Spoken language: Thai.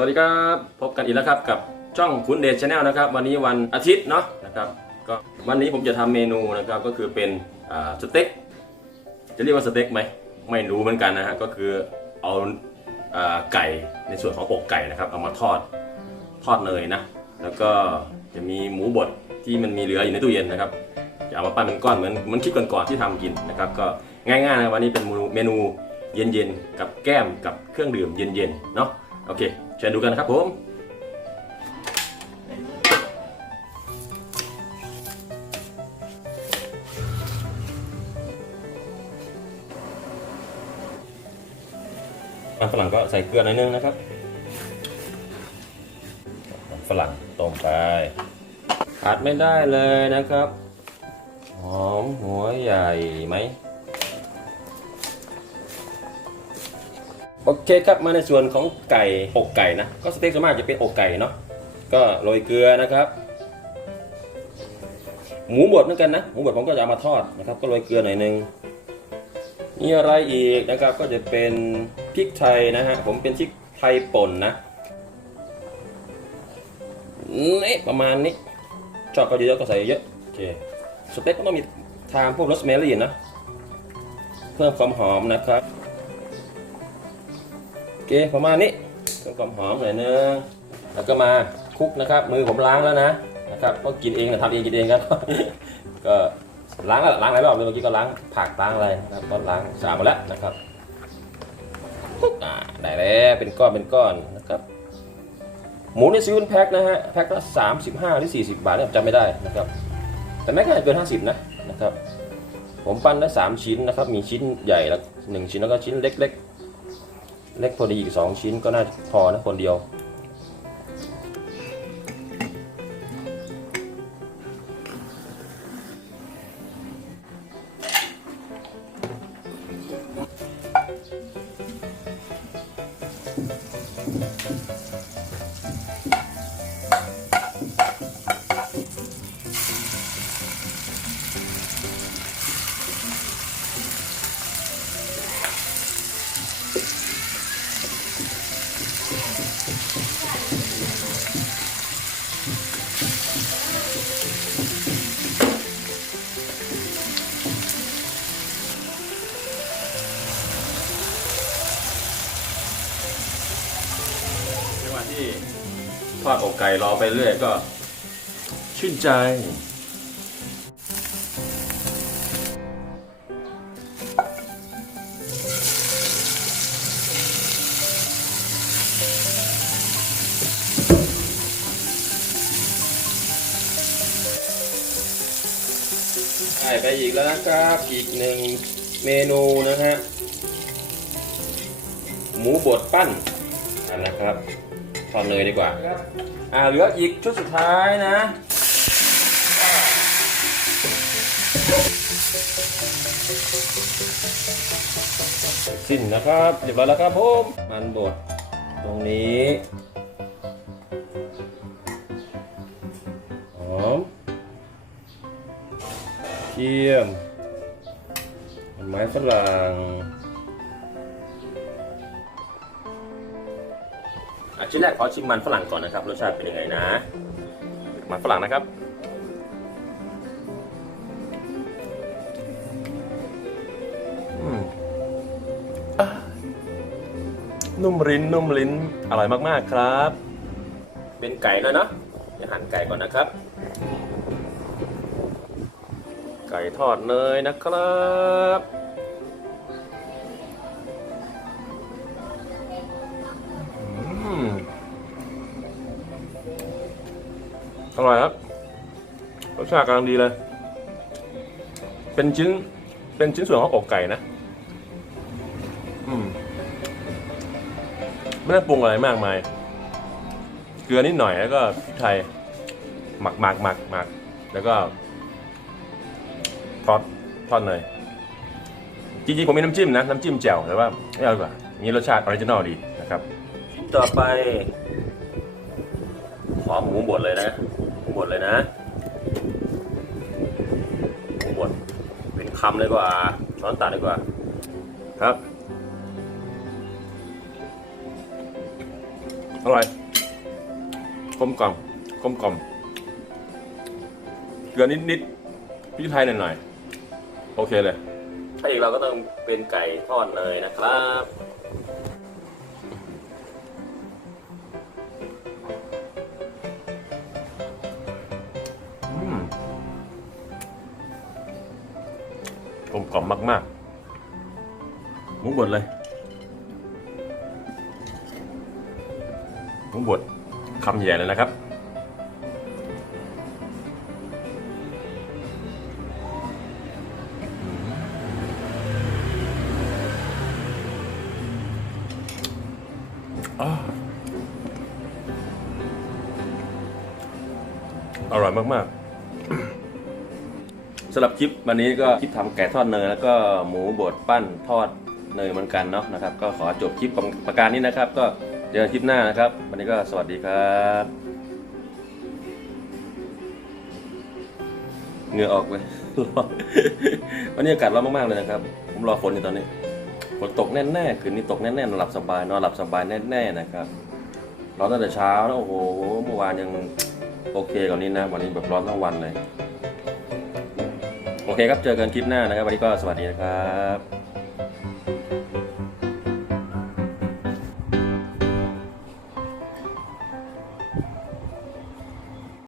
วัสดีครับ พบกันอีกแล้วครับกับช่องคุณเดชชาแนลนะครับ วันนี้วันอาทิตย์เนาะนะครับก็วันนี้ผมจะทำเมนูนะครับก็คือเป็นสเต็กจะเรียกว่าสเต็กไหมไม่รู้เหมือนกันนะฮะก็คือเอาอาไก่ในส่วนของอกไก่นะครับ เอามาทอดทอดเนยนะ แล้วก็จะมีหมูบดที่มันมีเหลืออยู่ในตู้เย็นนะครับจะเอามาปั้นเป็นก้อนเหมือนเหมือนคลิปก่อนๆที่ทำกินนะครับก็ง่ายๆนะวันนี้เป็นเมนูเมนูเย็นๆกับแก้มกับเครื่องดื่มเย็นๆเนาะโอเค เชิญดูกันครับผมมันฝรั่งก็ใส่เกลือหน่อยนึงนะครับ ฝรั่งต้มไปขาดไม่ได้เลยนะครับ หอมหัวใหญ่ไหม โอเคครับมาในส่วนของไก่อกไก่นะก็สเต็กส่วนมากจะเป็นอกไก่เนาะก็โรยเกลือนะครับ หมูบดเหมือนกันนะหมูบดผมก็จะเอามาทอดนะครับ ก็โรยเกลือหน่อยนึงมีอะไรอีกนะครับก็จะเป็นพริกไทยนะฮะผมเป็นพริกไทยป่นนะนี่ประมาณนี้ชอบก็เยอะก็ใส่เยอะโอเคสเต็กก็ต้องมีทามพวกโรสแมรี่นะเพิ่มความหอมนะครับ เคประมาณนี้เพิ่มความหอมหน่อยนึงแล้วก็มาคลุกนะครับ มือผมล้างแล้วนะนะครับก็กินเองนะทำเองกินเองครับ ก็ล้างแล้วล้างหลายรอบเลยเมื่อกี้ก็ล้างผักล้างอะไรนะครับก็ล้างสะอาดหมดแล้วนะครับได้แล้วเป็นก้อนเป็นก้อนนะครับหมูในซื้อเป็นแพ็คนะฮะแพ็คละ35หรือ40บาทเนี่ยจำไม่ได้นะครับ แต่ไม่น่าจเกิน50นะนะครับ ผมปั้นได้3ชิ้นนะครับ มีชิ้นใหญ่แล้วหนึ่งชิ้นแล้วก็ชิ้นเล็ก ๆ เล็กพอดีอีก2ชิ้นก็น่าพอนะคนเดียวใน ทอดอกไก่รอไปเรื่อยก็ชื่นใจ ได้ไปอีกแล้วนะครับ อีกหนึ่งเมนูนะฮะ หมูบดปั้นอันนะครับ ทอดเนยดีกว่า อ่าเหลืออีกชุดสุดท้ายนะ สิ้นนะครับเรียบร้อยแล้วครับผมมันบดตรงนี้หอมเทียมไม้ฝรั่ง อะชิ้นแรกขอชิมมันฝรั่งก่อนนะครับรสชาติเป็นยังไงนะ มันฝรั่งนะครับนุ่มลิ้นนุ่มลิ้นอร่อยมากๆครับ เป็นไก่แล้วเนาะจะหั่นไก่ก่อนนะครับ ไก่ทอดเนยนะครับ อร่อยครับรสชาติกำลังดีเลย เป็นชิ้น เป็นชิ้นส่วนของอกไก่นะอืมไม่ได้ปรุงอะไรมากมาย เกลือนิดหน่อยแล้วก็พริกไทย หมักหมักหมักหมักแล้วก็ทอดทอดเนยจริงๆผมมีน้ำจิ้มนะ น้ำจิ้มแจ่วแต่ว่าไม่เอาดีกว่ามีรสชาติออริจินอลดีนะครับ ต่อไป ขอหมูบดเลยนะ บดเลยนะหมูบดเป็นคำเลยกว่าช้อนตัดดีกว่า ครับอร่อยกลมกล่อมกลมกล่อมเกลือนิดนิดๆพริกไทยหน่อยหน่อยๆโอเคเลยถ้าอีกเราก็ต้องเป็นไก่ทอดเนยนะครับ กลมกล่อมมากๆหมุ้งบดเลยผมบดคำใหญ่เลยนะครับอ้าวอร่อยมาก ๆ สำหรับคลิปวันนี้ก็คลิปทำแกะทอดเนยแล้วก็หมูบดปั้นทอดเนยเหมือนกันเนาะนะครับ ก็ขอจบคลิปประการนี้นะครับ ก็เจอกันคลิปหน้านะครับ วันนี้ก็สวัสดีครับเหงื่อออกเลยร้อนวันนี้อากาศร้อนมากๆเลยนะครับ ผมรอฝนอยู่ตอนนี้ฝนตกแน่ๆคืนนี้ตกแน่ๆนอนหลับสบายนอนหลับสบายแน่ๆนะครับร้อนตั้งแต่เช้านะโอ้โหเมื่อวานยังโอเคกว่านี้นะ วันนี้แบบร้อนทั้งวันเลย โอเคครับ เจอกันคลิปหน้านะครับ วันนี้ก็สวัสดีนะครับ